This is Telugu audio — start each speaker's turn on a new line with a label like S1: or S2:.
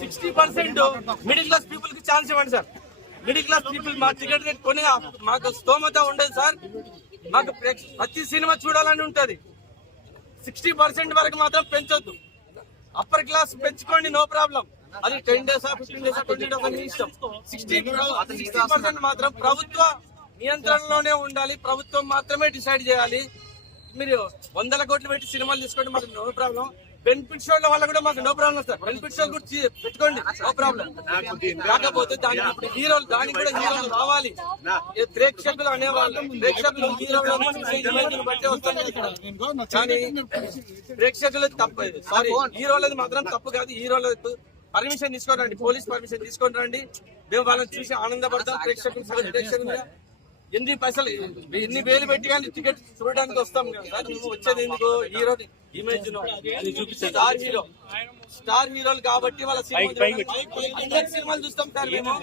S1: సిక్స్టీ పర్సెంట్ మిడిల్ క్లాస్ పీపుల్కి ఛాన్స్ ఇవ్వండి సార్ మిడిల్ క్లాస్ పీపుల్ మా టికెట్ రేట్ కొని మాకు స్తోమత ఉండదు సార్ మాకు ప్రతి సినిమా చూడాలని ఉంటది సిక్స్టీ పర్సెంట్ వరకు మాత్రం పెంచొద్దు అప్పర్ క్లాస్ పెంచుకోండి నో ప్రాబ్లం అది ten days fifteen days twenty days అని ఇష్టం సిక్స్టీ సిక్స్టీ పర్సెంట్ మాత్రం ప్రభుత్వ నియంత్రణలోనే ఉండాలి ప్రభుత్వం మాత్రమే డిసైడ్ చేయాలి మీరు వందల కోట్లు పెట్టి సినిమాలు తీసుకోండి మాకు నో ప్రాబ్లం బెనిఫిట్ షోల వల్ల కూడా మాకు నో ప్రాబ్లం సార్. బెనిఫిట్ షోలు కూడా పెట్టుకోండి నో ప్రాబ్లం కాకపోతే దానికి ఇప్పుడు హీరోలు దానికి కూడా హీరోలు రావాలి. ప్రేక్షకులు అనేవాళ్ళు ప్రేక్షకులు బట్టి. కానీ ప్రేక్షకులు తప్పు సారీ హీరోలది మాత్రం తప్పు కాదు. హీరోల పర్మిషన్ తీసుకొని రండి. పోలీస్ పర్మిషన్ తీసుకొని రండి. మేము వాళ్ళని చూసి ఆనందపడతాం. ప్రేక్షకులు ప్రేక్షకులుగా ఎన్ని పైసలు ఎన్ని వేలు పెట్టి కానీ టికెట్ చూడడానికి వస్తాం కదా నువ్వు వచ్చేది ఎందుకు? Hero image star hero. Star హీరోలు కాబట్టి వాళ్ళ సినిమా సినిమాలు చూస్తాం సార్ మేము.